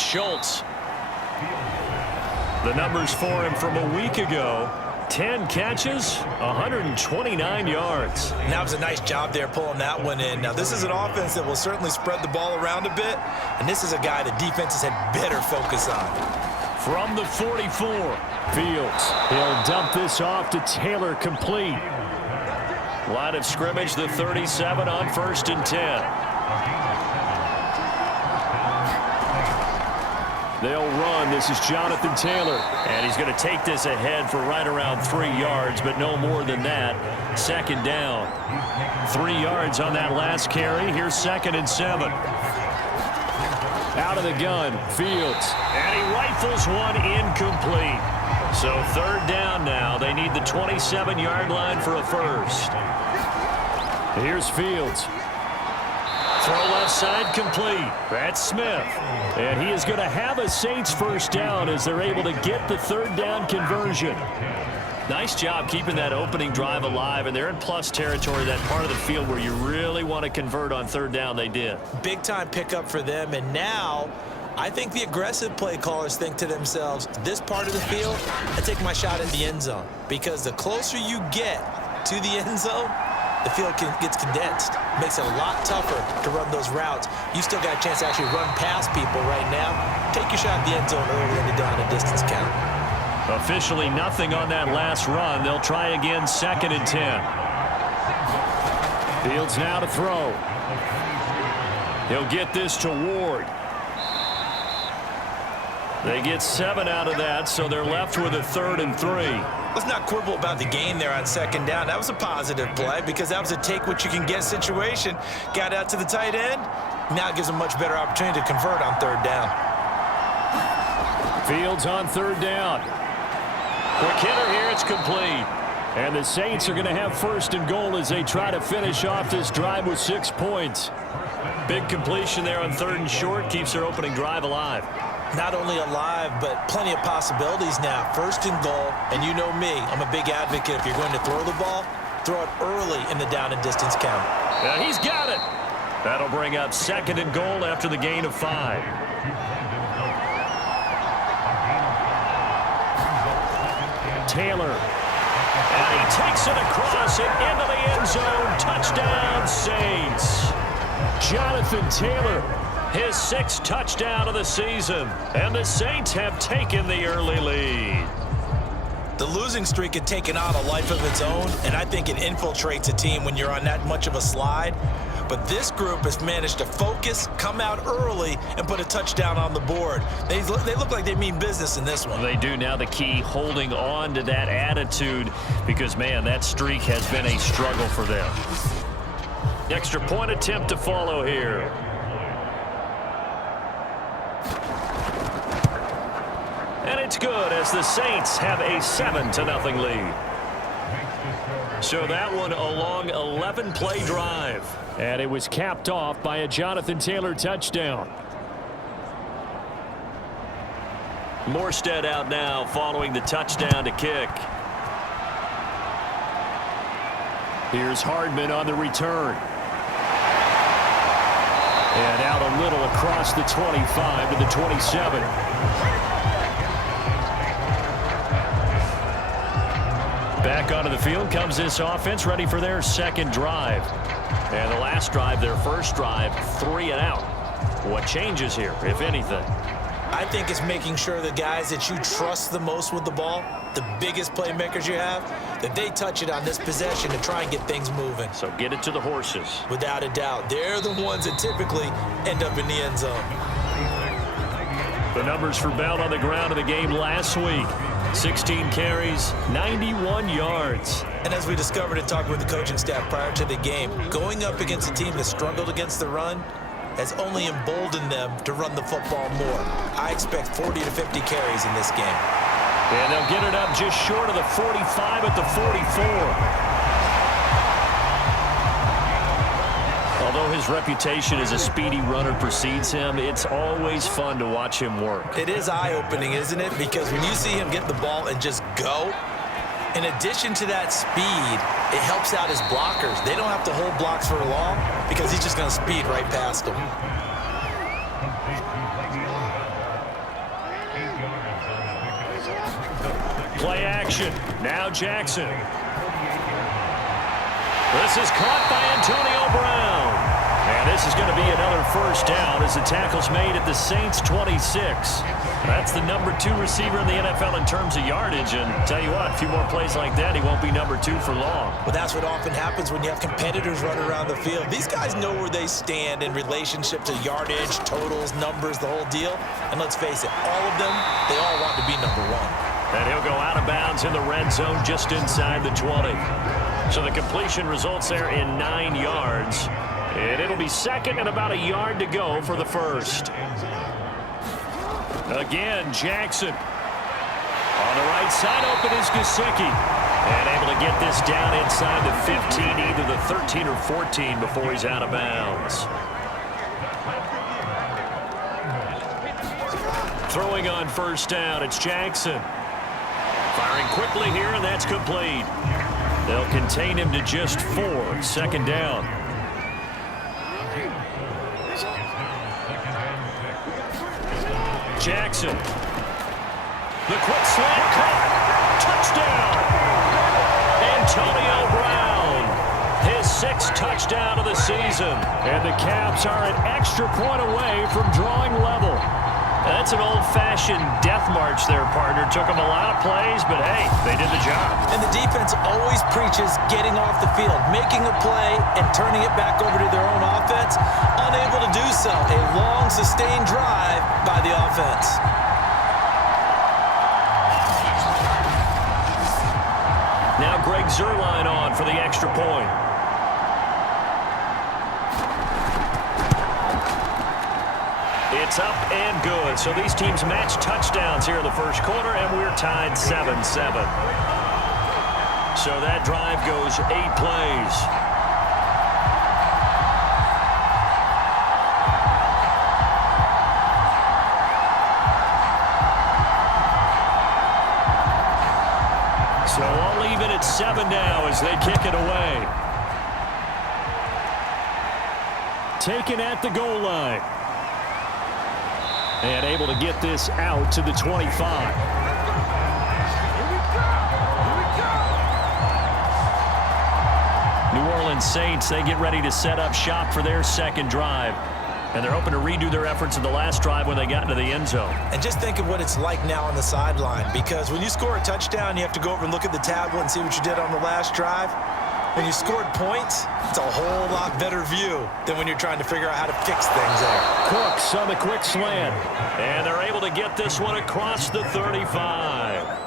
It's Schultz. The numbers for him from a week ago: 10 catches, 129 yards. And that was a nice job there pulling that one in. Now, this is an offense that will certainly spread the ball around a bit, and this is a guy the defenses had better focus on. From the 44, Fields. He'll dump this off to Taylor, complete. Line of scrimmage, the 37 on 1st and 10. They'll run. This is Jonathan Taylor. And he's going to take this ahead for right around 3 yards, but no more than that. 2nd down. 3 yards on that last carry. Here's 2nd and 7. Out of the gun, Fields. And he rifles one incomplete. So 3rd down now. They need the 27-yard line for a first. Here's Fields. Throw left side, complete. That's Smith. And he is going to have a Saints first down as they're able to get the 3rd down conversion. Nice job keeping that opening drive alive, and they're in plus territory, that part of the field where you really want to convert on 3rd down. They did. Big-time pickup for them, and now I think the aggressive play callers think to themselves, this part of the field, I take my shot at the end zone, because the closer you get to the end zone, the field gets condensed. Makes it a lot tougher to run those routes. You still got a chance to actually run past people right now. Take your shot at the end zone early in the down and distance count. Officially nothing on that last run. They'll try again, 2nd and 10. Fields now to throw. He'll get this to Ward. They get 7 out of that, so they're left with a 3rd and 3. Let's not quibble about the gain there on 2nd down. That was a positive play because that was a take-what-you-can-get situation. Got out to the tight end. Now it gives them a much better opportunity to convert on 3rd down. Fields on 3rd down. Quick hitter here. It's complete. And the Saints are going to have 1st and goal as they try to finish off this drive with 6 points. Big completion there on 3rd and short. Keeps their opening drive alive. Not only alive, but plenty of possibilities now. 1st and goal, and you know me, I'm a big advocate. If you're going to throw the ball, throw it early in the down and distance count. Yeah, he's got it. That'll bring up 2nd and goal after the gain of 5. Taylor. And he takes it across and into the end zone. Touchdown, Saints. Jonathan Taylor. His 6th touchdown of the season, and the Saints have taken the early lead. The losing streak had taken on a life of its own, and I think it infiltrates a team when you're on that much of a slide. But this group has managed to focus, come out early, and put a touchdown on the board. They look like they mean business in this one. They do now. The key, holding on to that attitude, because, man, that streak has been a struggle for them. Extra point attempt to follow here. And it's good as the Saints have a 7-0 lead. So that one a long 11-play drive. And it was capped off by a Jonathan Taylor touchdown. Morstead out now following the touchdown to kick. Here's Hardman on the return. And out a little across the 25 to the 27. Back onto the field comes this offense, ready for their 2nd drive. And the last drive, their 1st drive, 3 and out. What changes here, if anything? I think it's making sure the guys that you trust the most with the ball, the biggest playmakers you have, that they touch it on this possession to try and get things moving. So get it to the horses. Without a doubt. They're the ones that typically end up in the end zone. The numbers for Bell on the ground in the game last week. 16 carries, 91 yards. And as we discovered in talking with the coaching staff prior to the game, going up against a team that struggled against the run has only emboldened them to run the football more. I expect 40 to 50 carries in this game. And they'll get it up just short of the 45 at the 44. Although his reputation as a speedy runner precedes him, it's always fun to watch him work. It is eye-opening, isn't it? Because when you see him get the ball and just go, in addition to that speed, it helps out his blockers. They don't have to hold blocks for long because he's just going to speed right past them. Play action. Now Jackson. This is caught by Antonio Brown. And this is going to be another first down as the tackle's made at the Saints 26. That's the number 2 receiver in the NFL in terms of yardage. And tell you what, a few more plays like that, he won't be number 2 for long. Well, that's what often happens when you have competitors running around the field. These guys know where they stand in relationship to yardage, totals, numbers, the whole deal. And let's face it, all of them, they all want to be number 1. And he'll go out of bounds in the red zone just inside the 20. So the completion results there in 9 yards. And it'll be second and about a yard to go for the first. Again, Jackson. On the right side, open is Gesicki. And able to get this down inside the 15, either the 13 or 14 before he's out of bounds. Throwing on first down, it's Jackson. Firing quickly here, and that's complete. They'll contain him to just 4. Second down. Jackson. The quick slant cut. Touchdown. Antonio Brown. His 6th touchdown of the season. And the Caps are an extra point away from drawing level. That's an old-fashioned death march there, partner. Took them a lot of plays, but hey, they did the job. And the defense always preaches getting off the field, making a play, and turning it back over to their own offense. Unable to do so. A long, sustained drive by the offense. Now Greg Zuerlein on for the extra point. It's up and good. So these teams match touchdowns here in the first quarter, and we're tied 7-7. So that drive goes 8 plays. So all even at 7 now as they kick it away. Taken at the goal line. And able to get this out to the 25. New Orleans Saints, they get ready to set up shop for their second drive. And they're hoping to redo their efforts in the last drive when they got into the end zone. And just think of what it's like now on the sideline, because when you score a touchdown, you have to go over and look at the tablet and see what you did on the last drive. When you scored points, it's a whole lot better view than when you're trying to figure out how to fix things there. Cooks on the quick slant. And they're able to get this one across the 35.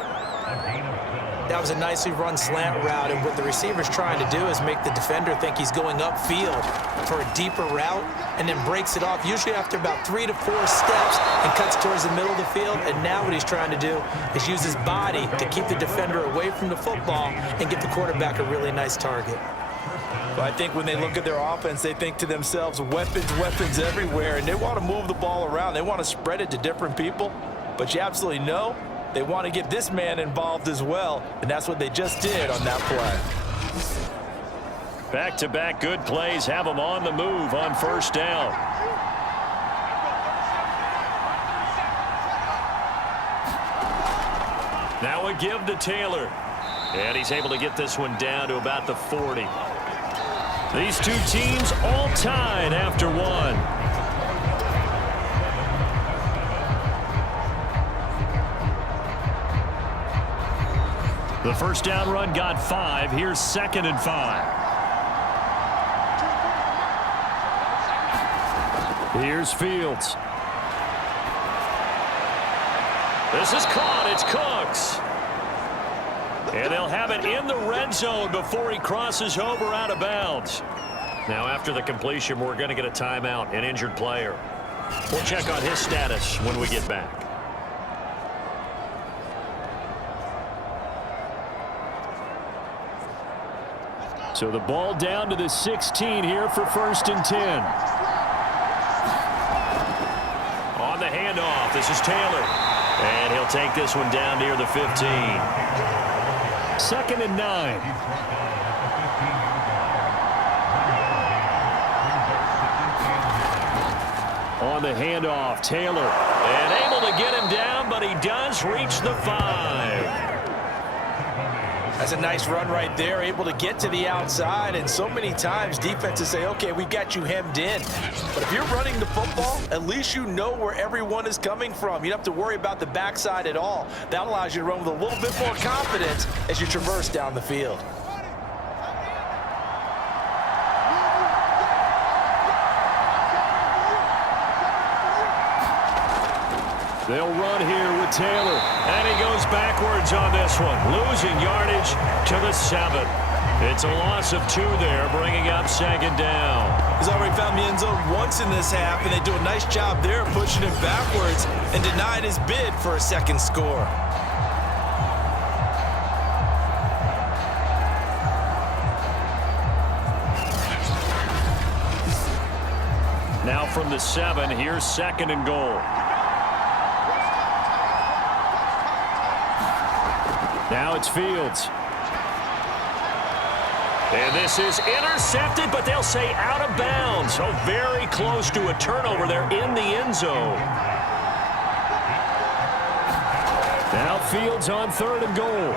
That was a nicely run slant route, and what the receiver's trying to do is make the defender think he's going upfield for a deeper route, and then breaks it off, usually after about 3 to 4 steps, and cuts towards the middle of the field. And now what he's trying to do is use his body to keep the defender away from the football and get the quarterback a really nice target. But I think when they look at their offense, they think to themselves, weapons everywhere, and they want to move the ball around. They want to spread it to different people, but you absolutely know they want to get this man involved as well, and that's what they just did on that play. Back-to-back good plays have them on the move on first down. Now a give to Taylor. And he's able to get this one down to about the 40. These two teams all tied after one. The first down run got 5. Here's 2nd and 5. Here's Fields. This is caught. It's Cooks. And they'll have it in the red zone before he crosses over out of bounds. Now after the completion, we're going to get a timeout, an injured player. We'll check on his status when we get back. So the ball down to the 16 here for 1st and 10. On the handoff, this is Taylor. And he'll take this one down near the 15. 2nd and 9. On the handoff, Taylor. And able to get him down, but he does reach the 5. That's a nice run right there, able to get to the outside, and so many times defenses say, okay, we got you hemmed in. But if you're running the football, at least you know where everyone is coming from. You don't have to worry about the backside at all. That allows you to run with a little bit more confidence as you traverse down the field. They'll run here with Taylor, and he goes backwards on this one, losing yardage to the 7. It's a loss of 2 there, bringing up 2nd down. He's already found the end zone once in this half, and they do a nice job there pushing him backwards and denied his bid for a second score. Now from the 7, here's 2nd and goal. Now it's Fields. And this is intercepted, but they'll say out of bounds. So very close to a turnover there in the end zone. Now Fields on 3rd and goal.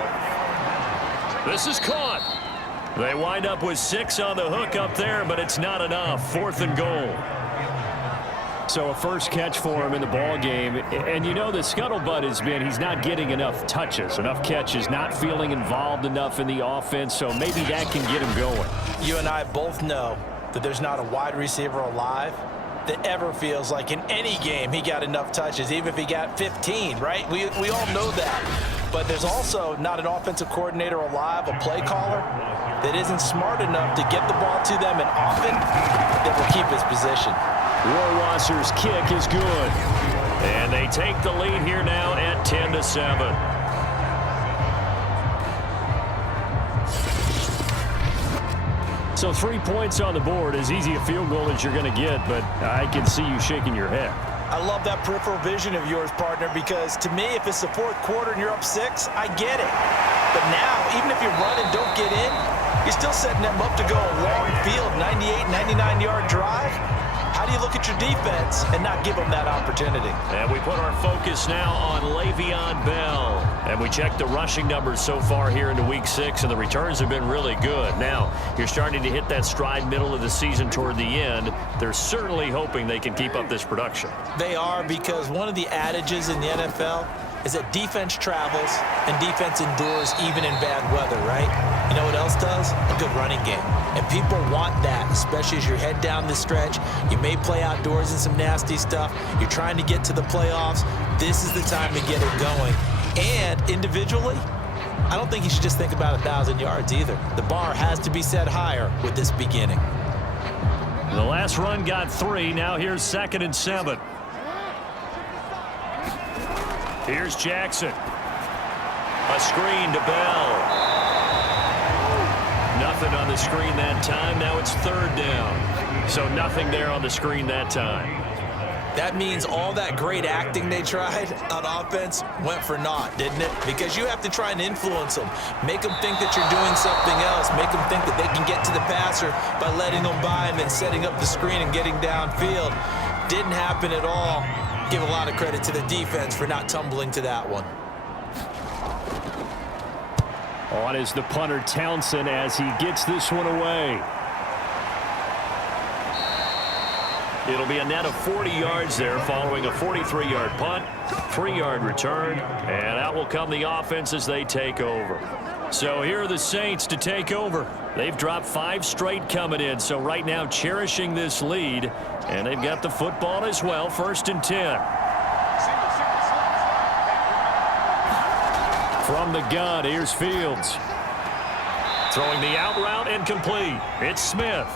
This is caught. They wind up with 6 on the hook up there, but it's not enough. 4th and goal. So a first catch for him in the ball game, and you know the scuttlebutt has been he's not getting enough touches, enough catches, not feeling involved enough in the offense, so maybe that can get him going. You and I both know that there's not a wide receiver alive that ever feels like in any game he got enough touches, even if he got 15, right? We all know that. But there's also not an offensive coordinator alive, a play caller, that isn't smart enough to get the ball to them and often that will keep his position. Rohrwasser's kick is good. And they take the lead here now at 10-7. So 3 points on the board, as easy a field goal as you're going to get, but I can see you shaking your head. I love that peripheral vision of yours, partner, because to me, if it's the 4th quarter and you're up 6, I get it. But now, even if you run and don't get in, you're still setting them up to go a long field, 98, 99-yard drive. How do you look at your defense and not give them that opportunity? And we put our focus now on Le'Veon Bell. And we check the rushing numbers so far here into Week 6, and the returns have been really good. Now, you're starting to hit that stride middle of the season toward the end. They're certainly hoping they can keep up this production. They are, because one of the adages in the NFL is that defense travels and defense endures even in bad weather, right? You know what else does? A good running game. And people want that, especially as you head down the stretch. You may play outdoors in some nasty stuff. You're trying to get to the playoffs. This is the time to get it going. And individually, I don't think you should just think about 1,000 yards either. The bar has to be set higher with this beginning. The last run got 3. Now here's 2nd and 7. Here's Jackson. A screen to Bell. Nothing on the screen that time. Now it's 3rd down. So nothing there on the screen that time. That means all that great acting they tried on offense went for naught, didn't it? Because you have to try and influence them. Make them think that you're doing something else. Make them think that they can get to the passer by letting them by and then setting up the screen and getting downfield. Didn't happen at all. Give a lot of credit to the defense for not tumbling to that one. On is the punter Townsend as he gets this one away. It'll be a net of 40 yards there following a 43-yard punt, 3-yard return, and out will come the offense as they take over. So here are the Saints to take over. They've dropped 5 straight coming in, so right now cherishing this lead, and they've got the football as well, 1st and 10. From the gun, here's Fields. Throwing the out route incomplete. It's Smith.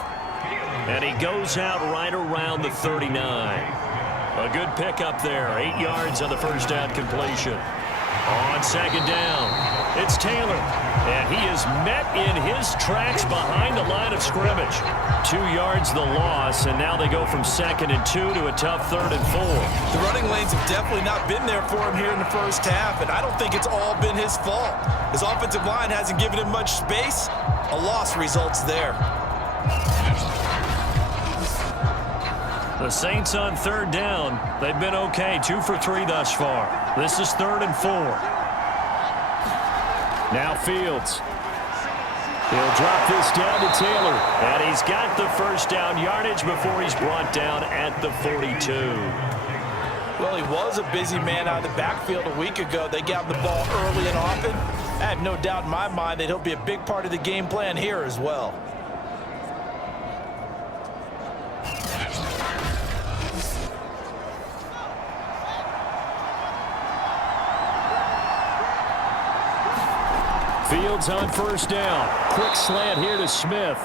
And he goes out right around the 39. A good pickup there. 8 yards on the first down completion. On 2nd down, it's Taylor. And he is met in his tracks behind the line of scrimmage. 2 yards the loss, and now they go from 2nd and 2 to a tough 3rd and 4. The running lanes have definitely not been there for him here in the first half, and I don't think it's all been his fault. His offensive line hasn't given him much space. A loss results there. The Saints on 3rd down. They've been okay, 2 for 3 thus far. This is 3rd and 4. Now Fields. He'll drop this down to Taylor. And he's got the first down yardage before he's brought down at the 42. Well, he was a busy man out of the backfield a week ago. They got him the ball early and often. I have no doubt in my mind that he'll be a big part of the game plan here as well. Fields on first down. Quick slant here to Smith.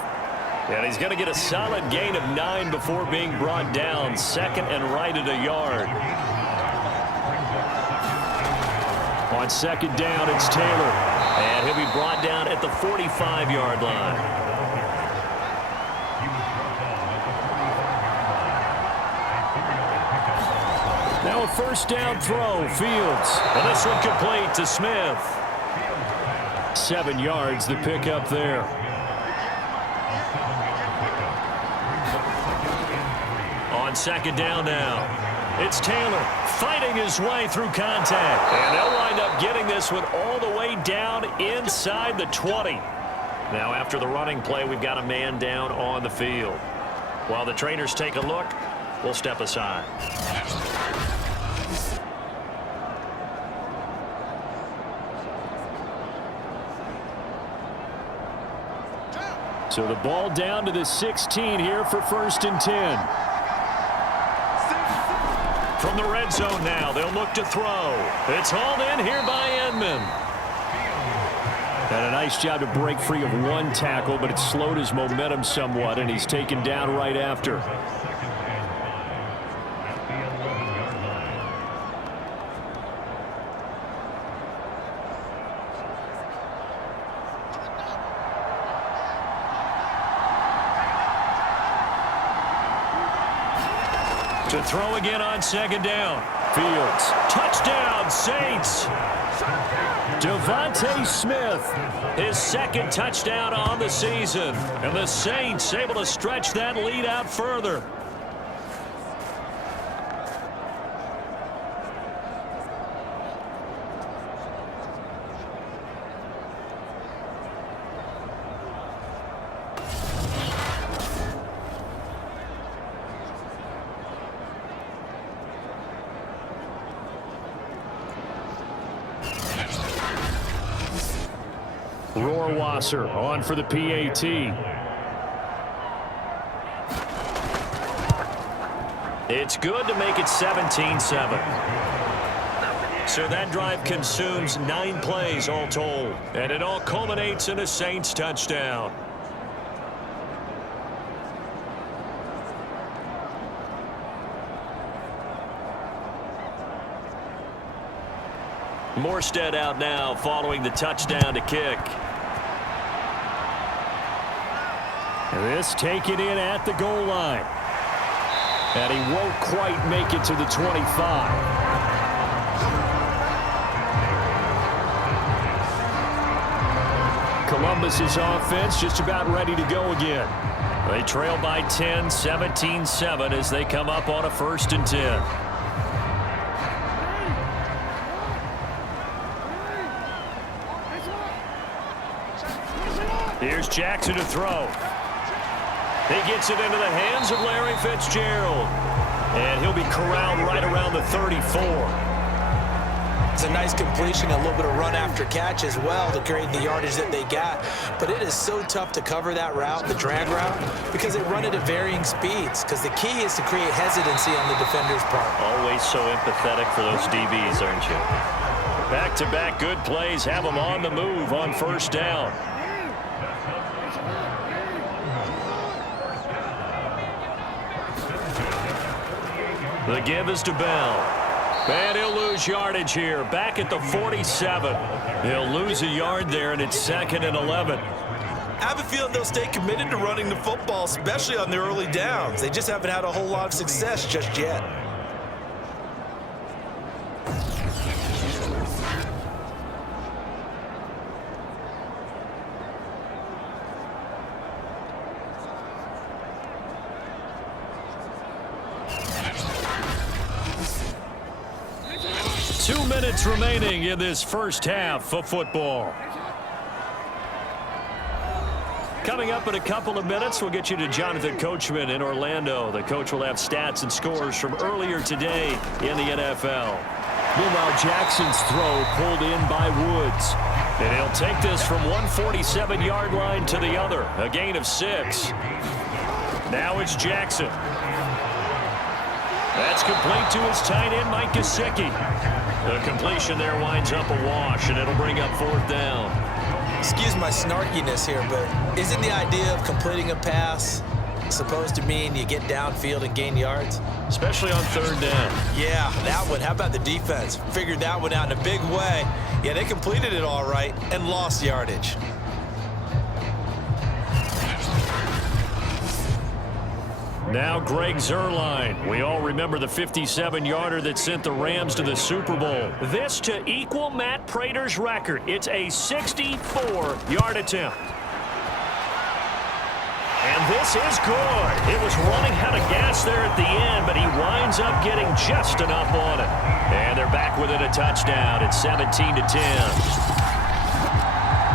And he's going to get a solid gain of 9 before being brought down. Second and right at a yard. On second down, it's Taylor. And he'll be brought down at the 45-yard line. Now a first down throw, Fields. And this one complete to Smith. 7 yards, the pickup there. On second down now, it's Taylor fighting his way through contact. And they'll wind up getting this one all the way down inside the 20. Now after the running play, we've got a man down on the field. While the trainers take a look, we'll step aside. So the ball down to the 16 here for 1st and 10. From the red zone now, they'll look to throw. It's hauled in here by Edmond. And a nice job to break free of one tackle, but it slowed his momentum somewhat, and he's taken down right after. To throw again on second down. Fields. Touchdown, Saints. Devontae Smith, his second touchdown on the season. And the Saints able to stretch that lead out further. Rohrwasser on for the PAT. It's good to make it 17-7. So that drive consumes 9 plays all told. And it all culminates in a Saints touchdown. Morstead out now following the touchdown to kick. This taken in at the goal line. And he won't quite make it to the 25. Columbus's offense just about ready to go again. They trail by 10, 17-7 as they come up on a 1st and 10. Here's Jackson to throw. He gets it into the hands of Larry Fitzgerald. And he'll be corralled right around the 34. It's a nice completion, a little bit of run after catch as well to create the yardage that they got. But it is so tough to cover that route, the drag route, because they run it at varying speeds. Because the key is to create hesitancy on the defender's part. Always so empathetic for those DBs, aren't you? Back-to-back good plays have them on the move on 1st down. The give is to Bell. And he'll lose yardage here. Back at the 47. He'll lose a yard there, and it's 2nd and 11. I have a feeling they'll stay committed to running the football, especially on the early downs. They just haven't had a whole lot of success just yet. Two minutes remaining in this first half of football. Coming up in a couple of minutes, we'll get you to Jonathan Coachman in Orlando. The coach will have stats and scores from earlier today in the NFL. Meanwhile, Jackson's throw pulled in by Woods. And he'll take this from 147-yard line to the other. A gain of 6. Now it's Jackson. That's complete to his tight end, Mike Gesicki. The completion there winds up a wash, and it'll bring up 4th down. Excuse my snarkiness here, but isn't the idea of completing a pass supposed to mean you get downfield and gain yards? Especially on 3rd down. Yeah, that one. How about the defense? Figured that one out in a big way. Yeah, they completed it all right and lost yardage. Now Greg Zuerlein. We all remember the 57-yarder that sent the Rams to the Super Bowl. This to equal Matt Prater's record. It's a 64-yard attempt. And this is good. It was running out of gas there at the end, but he winds up getting just enough on it. And they're back within a touchdown. It's 17-10.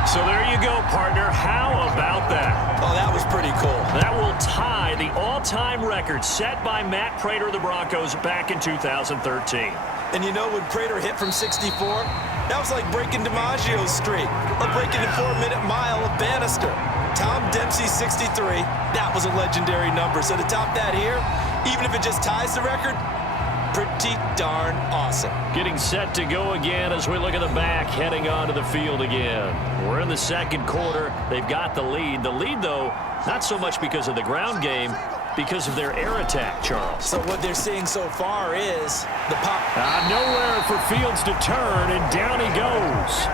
So there you go, partner. How about that? Oh, that was pretty cool. That will tie the all-time record set by Matt Prater of the Broncos back in 2013. And you know when Prater hit from 64? That was like breaking DiMaggio's streak or breaking the 4-minute mile of Bannister. Tom Dempsey, 63. That was a legendary number. So to top that here, even if it just ties the record, pretty darn awesome. Getting set to go again as we look at the back, heading onto the field again. We're in the second quarter. They've got the lead. The lead, though, not so much because of the ground game, because of their air attack, Charles. So what they're seeing so far is the pop. Nowhere for Fields to turn, and down he goes.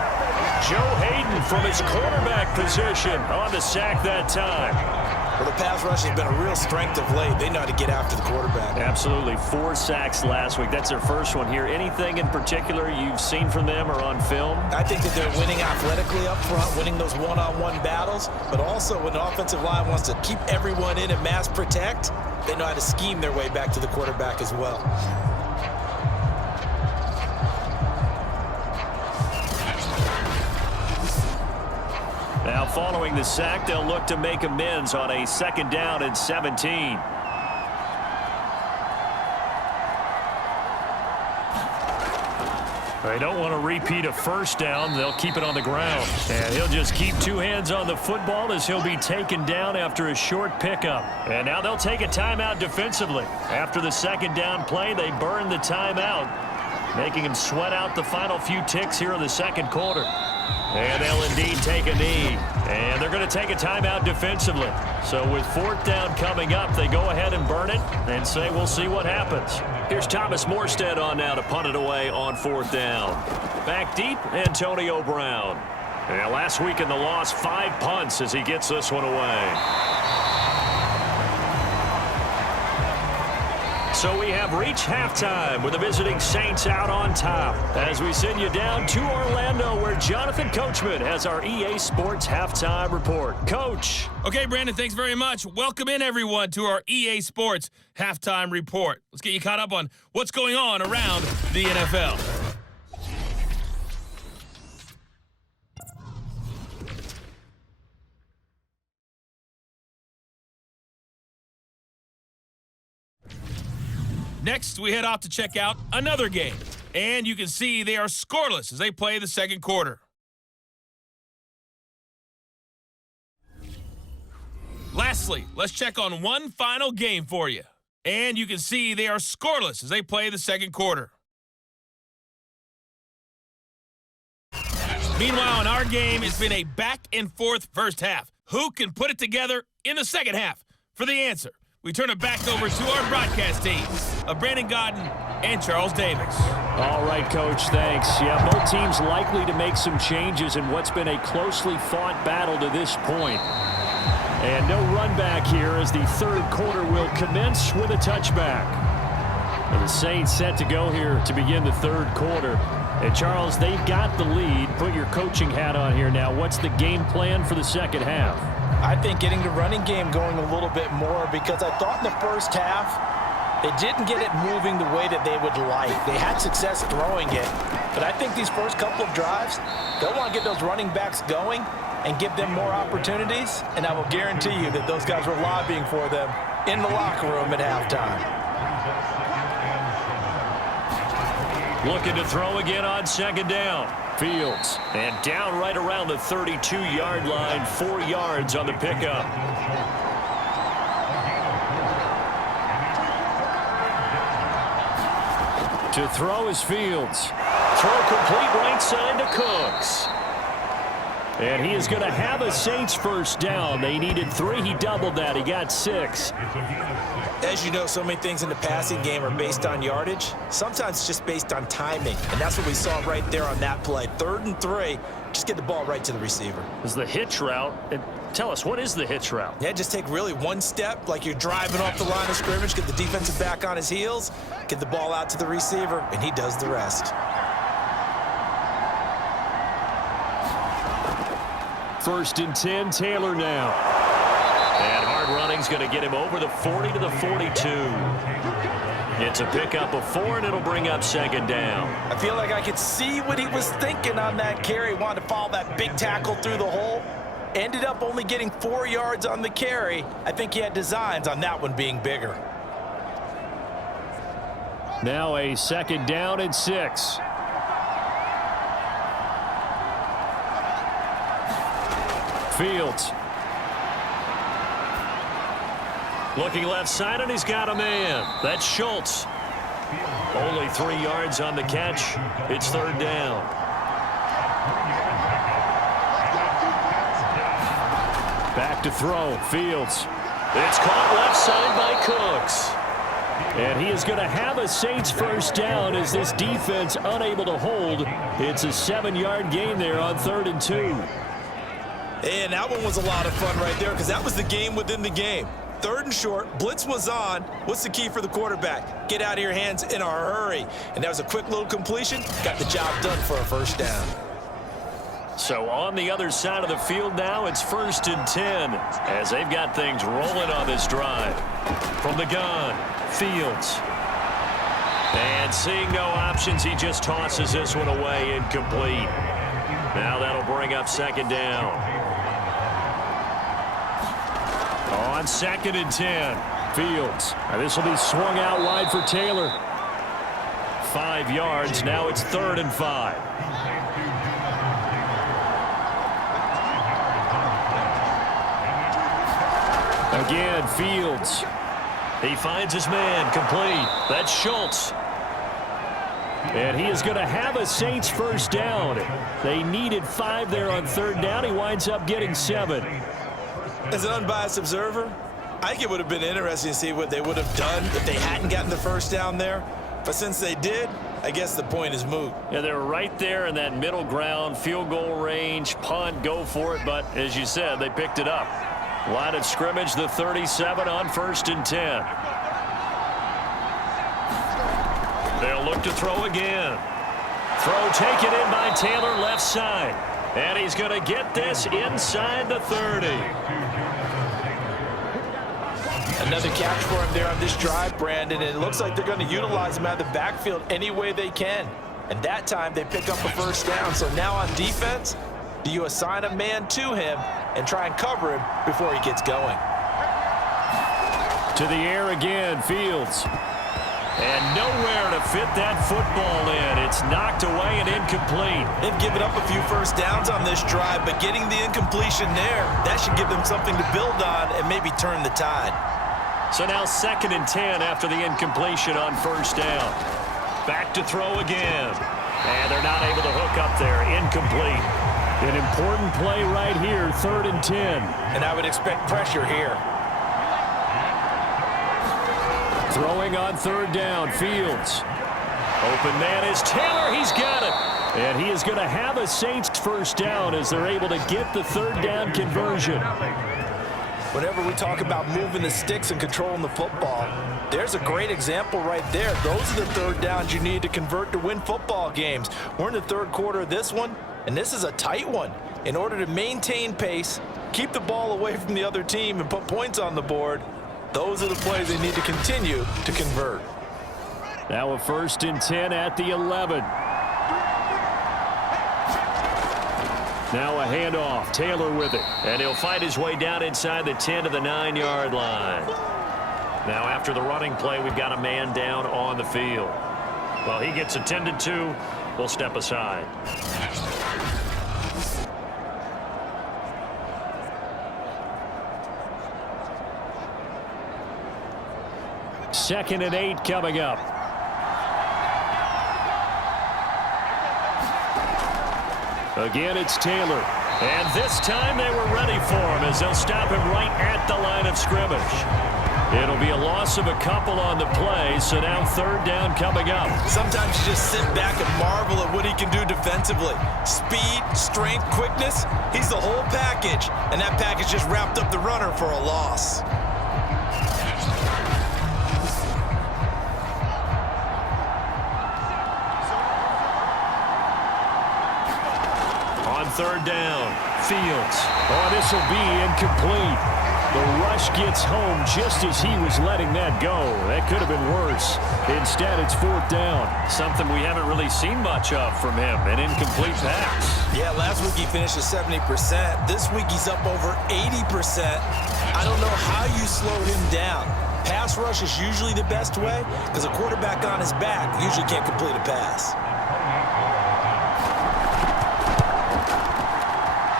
Joe Hayden from his quarterback position on the sack that time. Well, the pass rush has been a real strength of late. They know how to get after the quarterback. Absolutely. 4 sacks last week. That's their first one here. Anything in particular you've seen from them or on film? I think that they're winning athletically up front, winning those one-on-one battles, but also when the offensive line wants to keep everyone in and mass protect, they know how to scheme their way back to the quarterback as well. Now, following the sack, they'll look to make amends on a 2nd down and 17. They don't want to repeat a 1st down. They'll keep it on the ground. And he'll just keep 2 hands on the football as he'll be taken down after a short pickup. And now they'll take a timeout defensively. After the 2nd down play, they burn the timeout, making him sweat out the final few ticks here in the second quarter. And they'll indeed take a knee. And they're going to take a timeout defensively. So with 4th down coming up, they go ahead and burn it and say we'll see what happens. Here's Thomas Morstead on now to punt it away on 4th down. Back deep, Antonio Brown. And last week in the loss, 5 punts as he gets this one away. So we have reached halftime with the visiting Saints out on top as we send you down to Orlando where Jonathan Coachman has our EA Sports Halftime Report. Coach. Okay, Brandon, thanks very much. Welcome in, everyone, to our EA Sports Halftime Report. Let's get you caught up on what's going on around the NFL. Next, we head off to check out another game. And you can see they are scoreless as they play the second quarter. Lastly, let's check on one final game for you. And you can see they are scoreless as they play the second quarter. Meanwhile, in our game, it's been a back-and-forth first half. Who can put it together in the second half? For the answer, we turn it back over to our broadcast teams of Brandon Gaudin and Charles Davis. All right, Coach, thanks. Yeah, both teams likely to make some changes in what's been a closely fought battle to this point. And no run back here as the third quarter will commence with a touchback. And the Saints set to go here to begin the third quarter. And, Charles, they've got the lead. Put your coaching hat on here now. What's the game plan for the second half? I think getting the running game going a little bit more because I thought in the first half they didn't get it moving the way that they would like. They had success throwing it, but I think these first couple of drives, they'll want to get those running backs going and give them more opportunities, and I will guarantee you that those guys were lobbying for them in the locker room at halftime. Looking to throw again on second down. Fields. And down right around the 32-yard line, 4 yards on the pickup. To throw is Fields. Throw complete right side to Cooks. And he is going to have a Saints first down. They needed 3. He doubled that. He got 6. As you know, so many things in the passing game are based on yardage. Sometimes it's just based on timing. And that's what we saw right there on that play. 3rd and 3. Just get the ball right to the receiver. Is the hitch route. Tell us, what is the hitch route? Yeah, just take really one step, like you're driving off the line of scrimmage, get the defensive back on his heels, get the ball out to the receiver, and he does the rest. 1st and 10, Taylor now. And hard running's going to get him over the 40 to the 42. It's a pickup of 4, and it'll bring up second down. I feel like I could see what he was thinking on that carry. Wanted to follow that big tackle through the hole. Ended up only getting 4 yards on the carry. I think he had designs on that one being bigger. Now a 2nd down and 6. Fields. Looking left side, and he's got a man. That's Schultz. Only 3 yards on the catch. It's 3rd down. Back to throw. Fields. It's caught left side by Cooks. And he is going to have a Saints first down as this defense unable to hold. It's a 7-yard gain there on 3rd and 2. And that one was a lot of fun right there because that was the game within the game. 3rd and short, blitz was on. What's the key for the quarterback? Get out of your hands in a hurry. And that was a quick little completion. Got the job done for a first down. So on the other side of the field now, it's 1st and 10 as they've got things rolling on this drive. From the gun, Fields. And seeing no options, he just tosses this one away, incomplete. Now that'll bring up 2nd down. On 2nd and 10, Fields. Now this will be swung out wide for Taylor. 5 yards. Now it's 3rd and 5. Again, Fields. He finds his man, complete. That's Schultz. And he is going to have a Saints first down. They needed 5 there on 3rd down. He winds up getting 7. As an unbiased observer, I think it would have been interesting to see what they would have done if they hadn't gotten the first down there. But since they did, I guess the point is moot. Yeah, they were right there in that middle ground, field goal range, punt, go for it. But as you said, they picked it up. Line of scrimmage, the 37 on 1st and 10. They'll look to throw again. Throw taken in by Taylor, left side. And he's going to get this inside the 30. Another catch for him there on this drive, Brandon. And it looks like they're going to utilize him out of the backfield any way they can. And that time they pick up a first down. So now on defense, do you assign a man to him and try and cover him before he gets going? To the air again, Fields. And nowhere to fit that football in. It's knocked away and incomplete. They've given up a few first downs on this drive, but getting the incompletion there, that should give them something to build on and maybe turn the tide. So now 2nd and 10 after the incompletion on 1st down. Back to throw again. And they're not able to hook up there. Incomplete. An important play right here, 3rd and 10. And I would expect pressure here. Throwing on 3rd down, Fields. Open man is Taylor. He's got it. And he is going to have a Saints first down as they're able to get the 3rd down conversion. Whenever we talk about moving the sticks and controlling the football, there's a great example right there. Those are the 3rd downs you need to convert to win football games. We're in the 3rd quarter of this one, and this is a tight one. In order to maintain pace, keep the ball away from the other team, and put points on the board, those are the plays they need to continue to convert. Now a 1st and 10 at the 11. Now a handoff. Taylor with it. And he'll fight his way down inside the 10 to the 9-yard line. Now after the running play, we've got a man down on the field. Well, he gets attended to. We'll step aside. Second and 8 coming up. Again, it's Taylor. And this time they were ready for him as they'll stop him right at the line of scrimmage. It'll be a loss of a couple on the play, so now third down coming up. Sometimes you just sit back and marvel at what he can do defensively. Speed, strength, quickness, he's the whole package. And that package just wrapped up the runner for a loss. On third down, Fields. Oh, this will be incomplete. The rush gets home just as he was letting that go. That could have been worse. Instead, it's fourth down. Something we haven't really seen much of from him, an incomplete pass. Yeah, last week he finished at 70%. This week he's up over 80%. I don't know how you slow him down. Pass rush is usually the best way because a quarterback on his back usually can't complete a pass.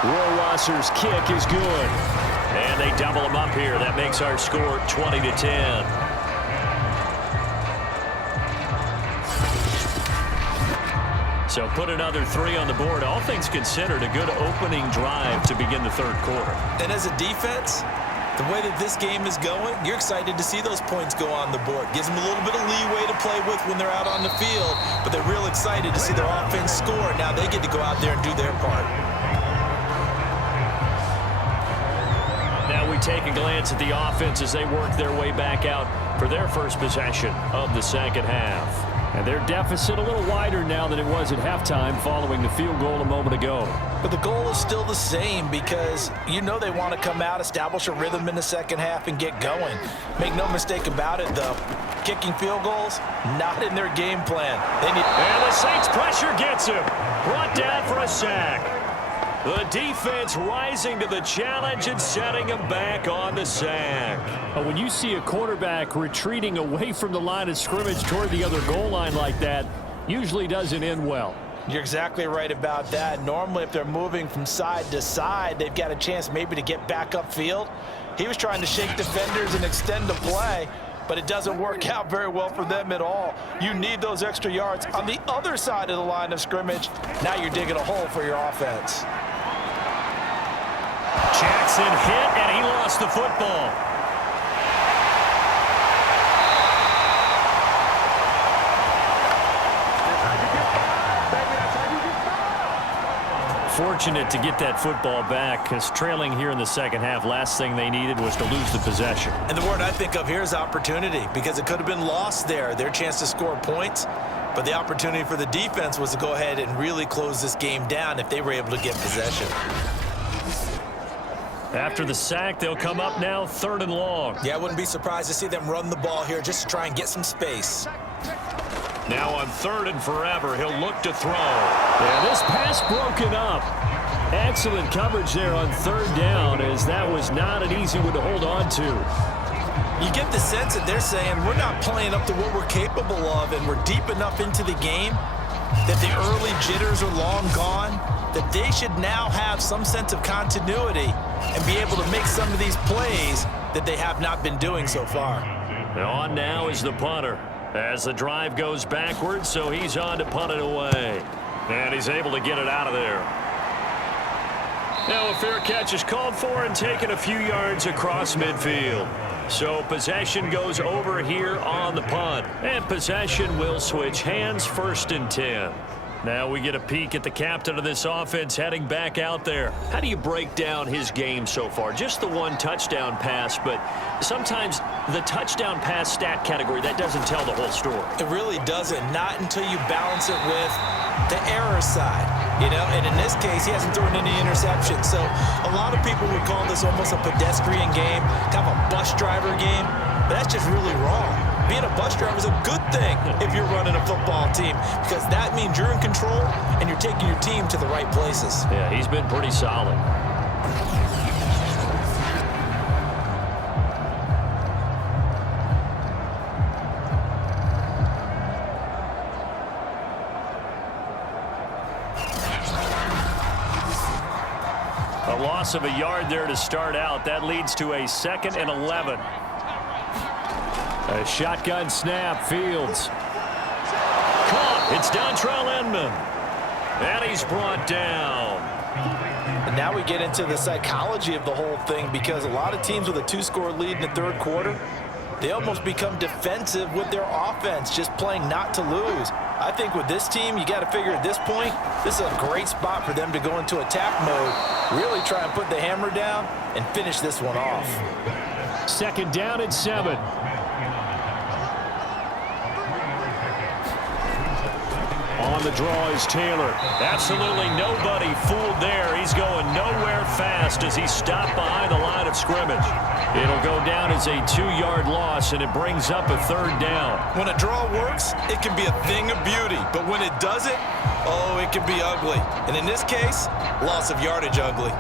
Rohrwasser's kick is good. And they double him up here. That makes our score 20-10. So put another 3 on the board. All things considered, a good opening drive to begin the third quarter. And as a defense, the way that this game is going, you're excited to see those points go on the board. Gives them a little bit of leeway to play with when they're out on the field, but they're real excited to see their offense score. Now they get to go out there and do their part. Now we take a glance at the offense as they work their way back out for their first possession of the second half. And their deficit a little wider now than it was at halftime following the field goal a moment ago. But the goal is still the same because you know they want to come out, establish a rhythm in the second half, and get going. Make no mistake about it, though. Kicking field goals, not in their game plan. And the Saints pressure gets him. Brought down for a sack. The defense rising to the challenge and setting him back on the sack. When you see a quarterback retreating away from the line of scrimmage toward the other goal line like that, usually doesn't end well. You're exactly right about that. Normally, if they're moving from side to side, they've got a chance maybe to get back upfield. He was trying to shake defenders and extend the play, but it doesn't work out very well for them at all. You need those extra yards on the other side of the line of scrimmage. Now you're digging a hole for your offense. Jackson hit, and he lost the football. Fortunate to get that football back because trailing here in the second half, last thing they needed was to lose the possession. And the word I think of here is opportunity because it could have been lost there, their chance to score points. But the opportunity for the defense was to go ahead and really close this game down if they were able to get possession. After the sack, they'll come up now third and long. Yeah, I wouldn't be surprised to see them run the ball here just to try and get some space. Now on third and forever, he'll look to throw. Yeah, this pass broken up. Excellent coverage there on third down as that was not an easy one to hold on to. You get the sense that they're saying we're not playing up to what we're capable of and we're deep enough into the game that the early jitters are long gone, that they should now have some sense of continuity and be able to make some of these plays that they have not been doing so far. And on now is the punter as the drive goes backwards, so he's on to punt it away. And he's able to get it out of there. Now a fair catch is called for and taken a few yards across midfield. So possession goes over here on the punt. And possession will switch hands, first and 10. Now we get a peek at the captain of this offense heading back out there. How do you break down his game so far? Just the one touchdown pass, but sometimes the touchdown pass stat category, that doesn't tell the whole story. It really doesn't, not until you balance it with the error side. You know, and in this case, he hasn't thrown any interceptions. So a lot of people would call this almost a pedestrian game, kind of a bus driver game, but that's just really wrong. being a bus driver is a good thing if you're running a football team, because that means you're in control and you're taking your team to the right places. Yeah, he's been pretty solid. A loss of a yard there to start out. That leads to a 2nd and 11. A shotgun snap. Fields. Caught. It's Dontrell Inman. And he's brought down. And now we get into the psychology of the whole thing, because a lot of teams with a 2-score lead in the third quarter, they almost become defensive with their offense, just playing not to lose. I think with this team, you got to figure at this point, this is a great spot for them to go into attack mode, really try and put the hammer down and finish this one off. 2nd down and 7. On the draw is Taylor. Absolutely nobody fooled there. He's going nowhere fast as he's stopped behind the line of scrimmage. It'll go down as a 2-yard loss, and it brings up a 3rd down. When a draw works, it can be a thing of beauty. But when it doesn't, oh, it can be ugly. And in this case, loss of yardage ugly.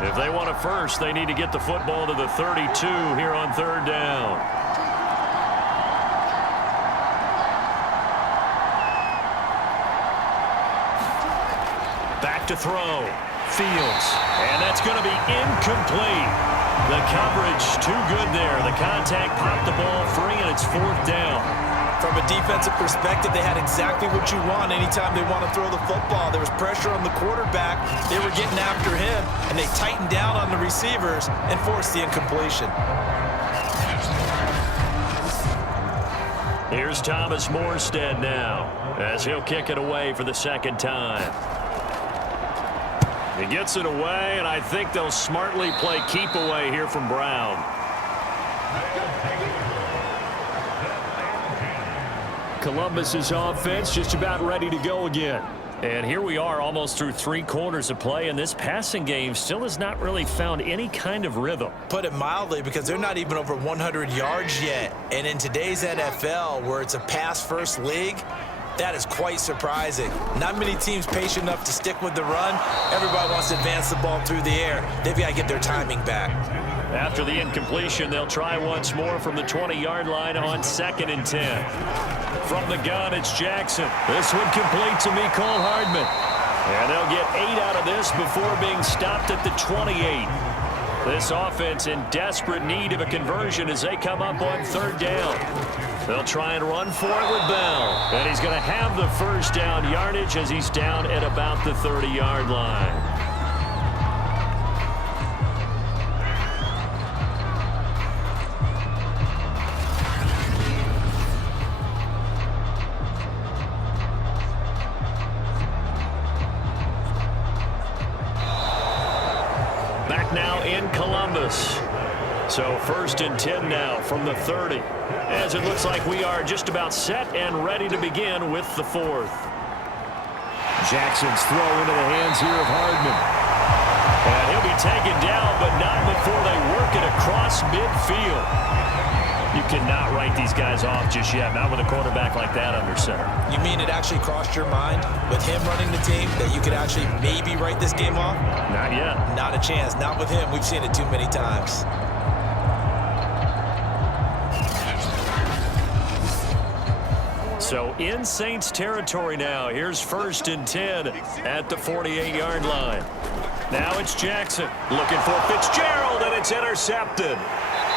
If they want a first, they need to get the football to the 32 here on 3rd down. Back to throw. Fields. And that's going to be incomplete. The coverage too good there. The contact popped the ball free, and it's 4th down. From a defensive perspective, they had exactly what you want anytime they want to throw the football. There was pressure on the quarterback. They were getting after him, and they tightened down on the receivers and forced the incompletion. Here's Thomas Morstead now, as he'll kick it away for the 2nd time. He gets it away, and I think they'll smartly play keep away here from Brown. Columbus's offense just about ready to go again. And here we are almost through 3 quarters of play, and this passing game still has not really found any kind of rhythm. Put it mildly, because they're not even over 100 yards yet. And in today's NFL, where it's a pass-first league, that is quite surprising. Not many teams patient enough to stick with the run. Everybody wants to advance the ball through the air. They've got to get their timing back. After the incompletion, they'll try once more from the 20-yard line on 2nd and 10. From the gun, it's Jackson. This one complete to Mecole Hardman. And they'll get 8 out of this before being stopped at the 28. This offense in desperate need of a conversion as they come up on 3rd down. They'll try and run for it with Bell. And he's going to have the 1st down yardage as he's down at about the 30-yard line. Back now in Columbus. So 1st and 10 now from the 30. As it looks like we are just about set and ready to begin with the 4th. Jackson's throw into the hands here of Hardman. And he'll be taken down, but not before they work it across midfield. You cannot write these guys off just yet, not with a quarterback like that under center. You mean it actually crossed your mind with him running the team that you could actually maybe write this game off? Not yet. Not a chance. Not with him. We've seen it too many times. So in Saints territory now. Here's 1st and 10 at the 48-yard line. Now it's Jackson looking for Fitzgerald, and it's intercepted.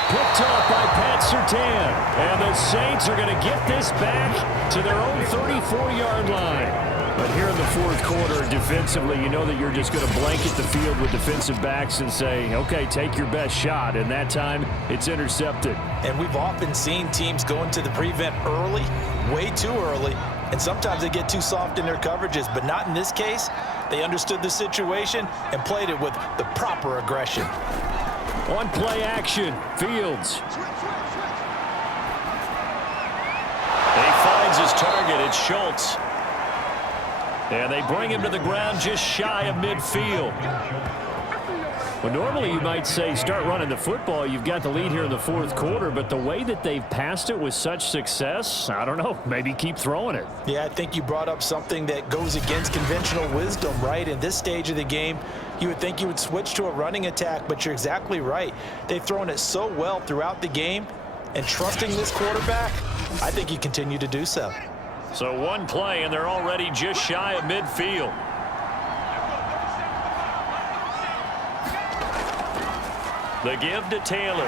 Picked off by Pat Surtain. And the Saints are going to get this back to their own 34-yard line. But here in the 4th quarter, defensively, you know that you're just going to blanket the field with defensive backs and say, okay, take your best shot. And that time, it's intercepted. And we've often seen teams go into the prevent early, way too early, and sometimes they get too soft in their coverages, but not in this case. They understood the situation and played it with the proper aggression. On play action, Fields. finds his target. It's Schultz. And they bring him to the ground just shy of midfield. Well, normally you might say start running the football. You've got the lead here in the fourth quarter, but the way that they've passed it with such success, I don't know, maybe keep throwing it. Yeah, I think you brought up something that goes against conventional wisdom, right? In this stage of the game, you would think you would switch to a running attack, but you're exactly right. They've thrown it so well throughout the game, and trusting this quarterback, I think you continue to do so. So one play, and they're already just shy of midfield. The give to Taylor.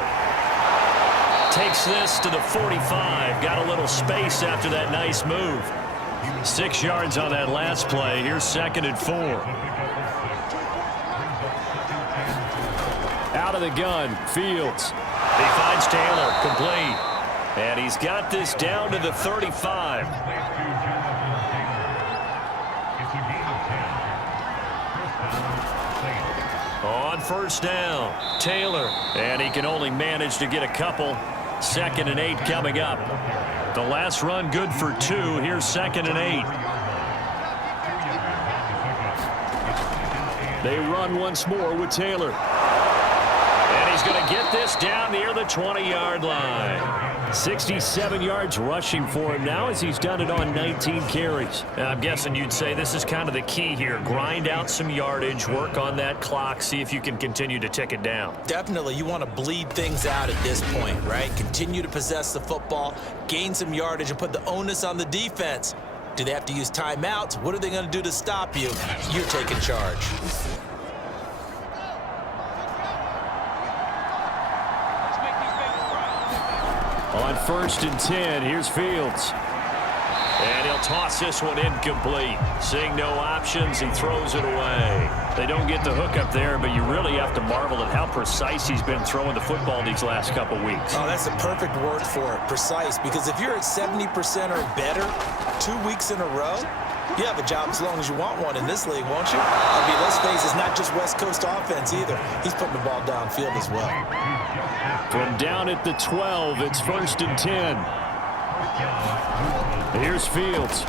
Takes this to the 45. Got a little space after that nice move. 6 yards on that last play. Here's 2nd and 4. Out of the gun, Fields. He finds Taylor, complete. And he's got this down to the 35. On first down, Taylor. And he can only manage to get a couple. 2nd and 8 coming up. The last run good for 2. Here's 2nd and 8. They run once more with Taylor. And he's going to get this down near the 20-yard line. 67 yards rushing for him now as he's done it on 19 carries. I'm guessing you'd say this is kind of the key here. Grind out some yardage, work on that clock, see if you can continue to tick it down. Definitely, you want to bleed things out at this point, right? Continue to possess the football, gain some yardage, and put the onus on the defense. Do they have to use timeouts? What are they going to do to stop you? You're taking charge. On 1st and 10, here's Fields. And he'll toss this one incomplete. Seeing no options, he throws it away. They don't get the hook up there, but you really have to marvel at how precise he's been throwing the football these last couple weeks. Oh, that's the perfect word for it, precise. Because if you're at 70% or better 2 weeks in a row, you have a job as long as you want one in this league, won't you? I mean, let's face it, it's not just West Coast offense either. He's putting the ball downfield as well. From down at the 12, it's 1st and 10. Here's Fields.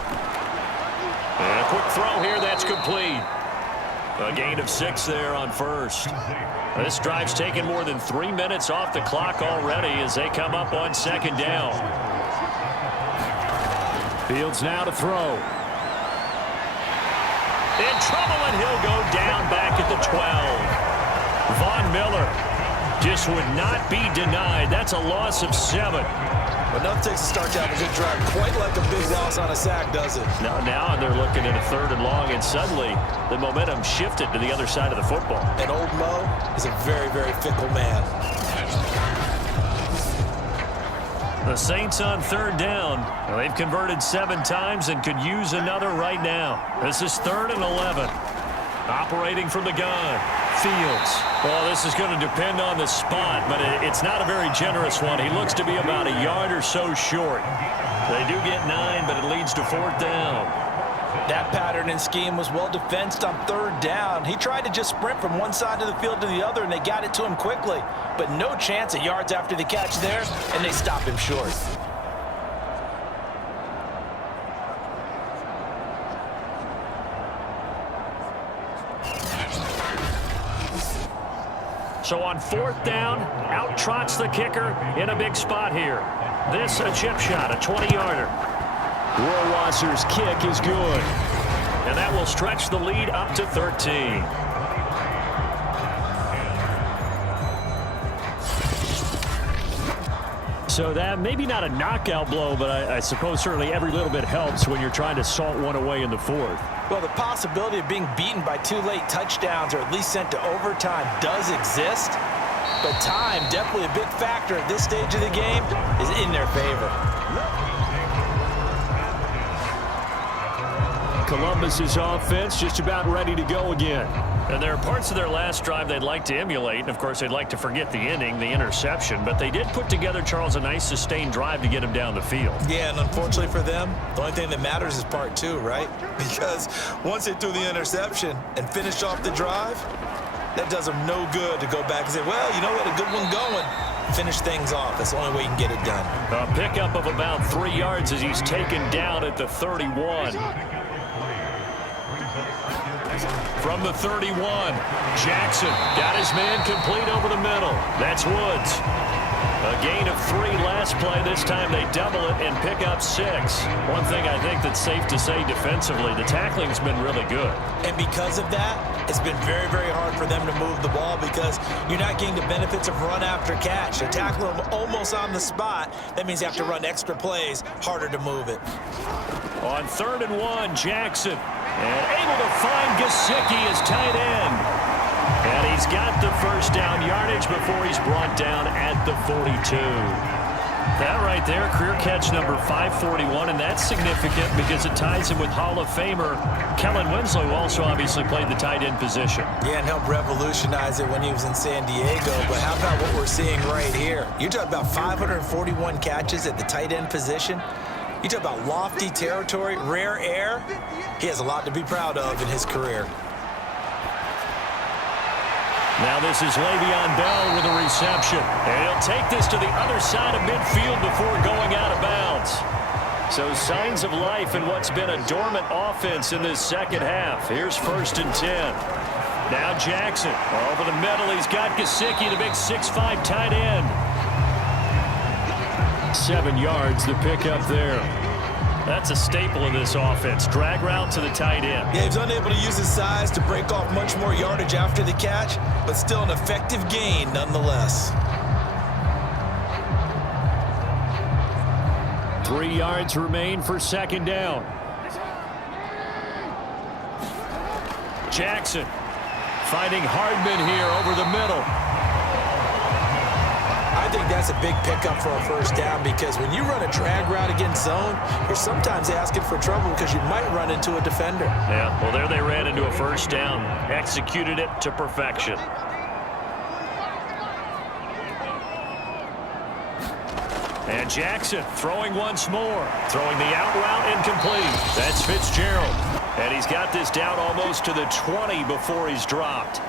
And a quick throw here, that's complete. A gain of 6 there on first. This drive's taken more than 3 minutes off the clock already as they come up on 2nd down. Fields now to throw. In trouble, and he'll go down back at the 12. Von Miller just would not be denied. That's a loss of 7. But nothing takes a start to have a good drive quite like a big loss on a sack, does it? Now they're looking at a 3rd and long, and suddenly the momentum shifted to the other side of the football. And old Mo is a very, very fickle man. The Saints on 3rd down. Well, they've converted 7 times and could use another right now. This is 3rd and 11. Operating from the gun. Fields. Well, this is going to depend on the spot, but it's not a very generous one. He looks to be about a yard or so short. They do get 9, but it leads to 4th down. That pattern and scheme was well defensed on 3rd down. He tried to just sprint from one side of the field to the other, and they got it to him quickly. But no chance at yards after the catch there, and they stop him short. So on 4th down, out trots the kicker in a big spot here. This a chip shot, a 20-yarder. Rohrwasser's kick is good. And that will stretch the lead up to 13. So that maybe not a knockout blow, but I suppose certainly every little bit helps when you're trying to salt one away in the 4th. Well, the possibility of being beaten by 2 late touchdowns or at least sent to overtime does exist. But time, definitely a big factor at this stage of the game, is in their favor. Columbus's offense just about ready to go again. And there are parts of their last drive they'd like to emulate. And, of course, they'd like to forget the inning, the interception. But they did put together, Charles, a nice sustained drive to get him down the field. Yeah, and unfortunately for them, the only thing that matters is part 2, right? Because once they threw the interception and finished off the drive, that does them no good to go back and say, well, you know, we had a good one going. finish things off. That's the only way you can get it done. A pickup of about 3 yards as he's taken down at the 31. From the 31, Jackson got his man complete over the middle. That's Woods. A gain of 3 last play. This time they double it and pick up 6. One thing I think that's safe to say defensively, the tackling's been really good. And because of that, it's been very, very hard for them to move the ball because you're not getting the benefits of run after catch. They tackle them almost on the spot. That means you have to run extra plays, harder to move it. On 3rd and 1, Jackson. And able to find Gesicki as tight end. And he's got the first down yardage before he's brought down at the 42. That right there, career catch number 541, and that's significant because it ties him with Hall of Famer Kellen Winslow, who also obviously played the tight end position. Yeah, and helped revolutionize it when he was in San Diego. But how about what we're seeing right here? You're talking about 541 catches at the tight end position. You talk about lofty territory, rare air. He has a lot to be proud of in his career. Now this is Le'Veon Bell with a reception. And he'll take this to the other side of midfield before going out of bounds. So signs of life in what's been a dormant offense in this second half. Here's 1st and 10. Now Jackson over the middle. He's got Gesicki, the big 6'5" tight end. 7 yards, the pickup there. That's a staple of this offense. Drag route to the tight end. Yeah, he's unable to use his size to break off much more yardage after the catch, but still an effective gain nonetheless. 3 yards remain for 2nd down. Jackson finding Hardman here over the middle. I think that's a big pickup for a 1st down because when you run a drag route against zone, you're sometimes asking for trouble because you might run into a defender. Yeah, well, there they ran into a 1st down. Executed it to perfection. And Jackson throwing once more. Throwing the out route incomplete. That's Fitzgerald. And he's got this down almost to the 20 before he's dropped.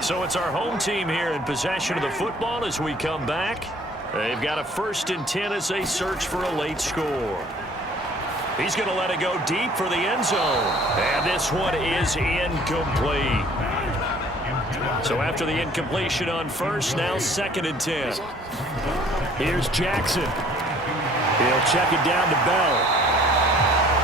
So it's our home team here in possession of the football as we come back. They've got a 1st and 10 as they search for a late score. He's going to let it go deep for the end zone. And this one is incomplete. So after the incompletion on 1st, now 2nd and 10. Here's Jackson. He'll check it down to Bell.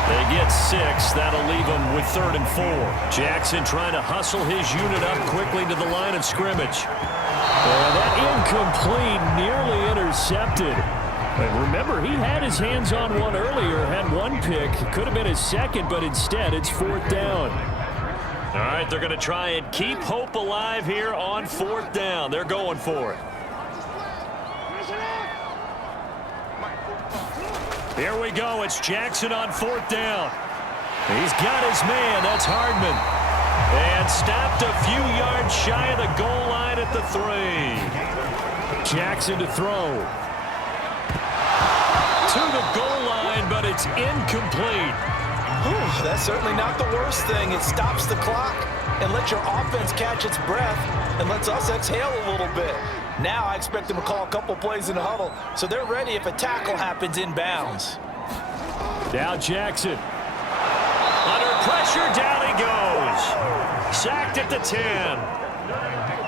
They get 6. That'll leave them with 3rd and 4. Jackson trying to hustle his unit up quickly to the line of scrimmage. That incomplete, nearly intercepted. And remember, he had his hands on one earlier, had one pick. Could have been his 2nd, but instead it's 4th down. All right, they're going to try and keep hope alive here on 4th down. They're going for it. Here we go. It's Jackson on 4th down. He's got his man. That's Hardman. And stopped a few yards shy of the goal line at the 3. Jackson to throw. To the goal line, but it's incomplete. Whew, that's certainly not the worst thing. It stops the clock and lets your offense catch its breath and lets us exhale a little bit. Now I expect them to call a couple plays in the huddle, so they're ready if a tackle happens inbounds. Now Jackson. Under pressure, down he goes. Sacked at the 10.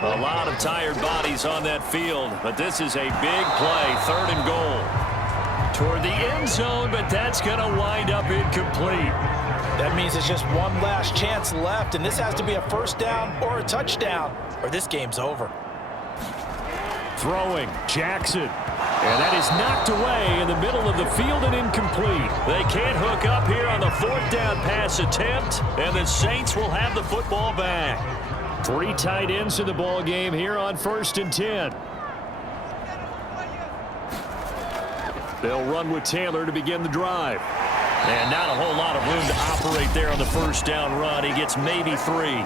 A lot of tired bodies on that field, but this is a big play, 3rd and goal. Toward the end zone, but that's going to wind up incomplete. That means it's just one last chance left, and this has to be a 1st down or a touchdown, or this game's over. Throwing, Jackson. And that is knocked away in the middle of the field and incomplete. They can't hook up here on the 4th down pass attempt, and the Saints will have the football back. 3 tight ends in the ball game here on 1st and 10. They'll run with Taylor to begin the drive. And not a whole lot of room to operate there on the 1st down run. He gets maybe 3.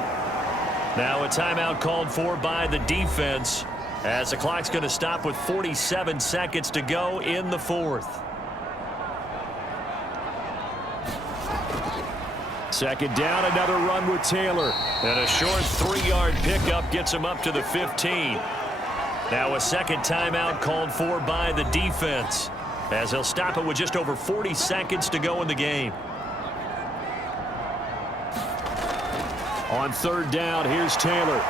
Now a timeout called for by the defense, as the clock's going to stop with 47 seconds to go in the 4th. 2nd down, another run with Taylor. And a short 3-yard pickup gets him up to the 15. Now a second timeout called for by the defense, as they'll stop it with just over 40 seconds to go in the game. On third down, here's Taylor.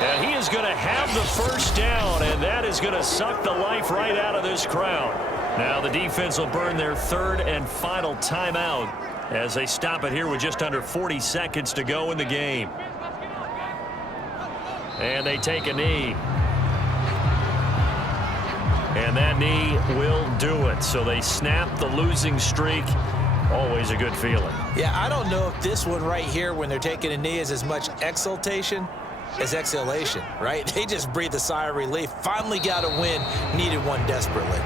And he is going to have the first down, and that is going to suck the life right out of this crowd. Now the defense will burn their third and final timeout as they stop it here with just under 40 seconds to go in the game. And they take a knee. And that knee will do it. So they snap the losing streak. Always a good feeling. Yeah, I don't know if this one right here when they're taking a knee is as much exultation as exhalation, right? They just breathe a sigh of relief. Finally got a win. Needed one desperately.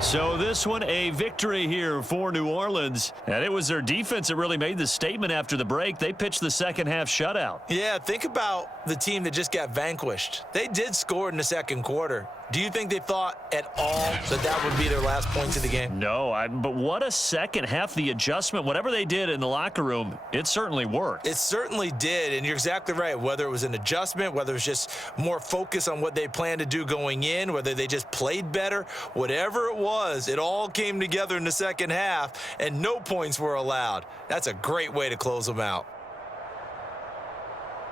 So this one, a victory here for New Orleans. And it was their defense that really made the statement after the break. They pitched the second half shutout. Yeah, think about the team that just got vanquished. They did score in the second quarter. Do you think they thought at all that that would be their last points of the game? No, but what a second half. The adjustment, whatever they did in the locker room, it certainly worked. It certainly did, and you're exactly right. Whether it was an adjustment, whether it was just more focus on what they planned to do going in, whether they just played better, whatever it was, it all came together in the second half, and no points were allowed. That's a great way to close them out.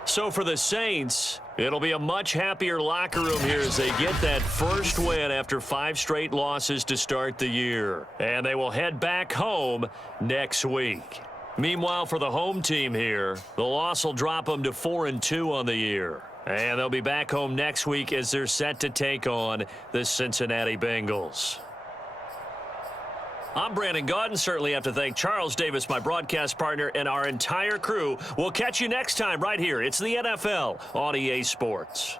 So for the Saints, it'll be a much happier locker room here as they get that first win after 5 straight losses to start the year. And they will head back home next week. Meanwhile, for the home team here, the loss will drop them to 4-2 on the year. And they'll be back home next week as they're set to take on the Cincinnati Bengals. I'm Brandon Gaudin. Certainly have to thank Charles Davis, my broadcast partner, and our entire crew. We'll catch you next time right here. It's the NFL on EA Sports.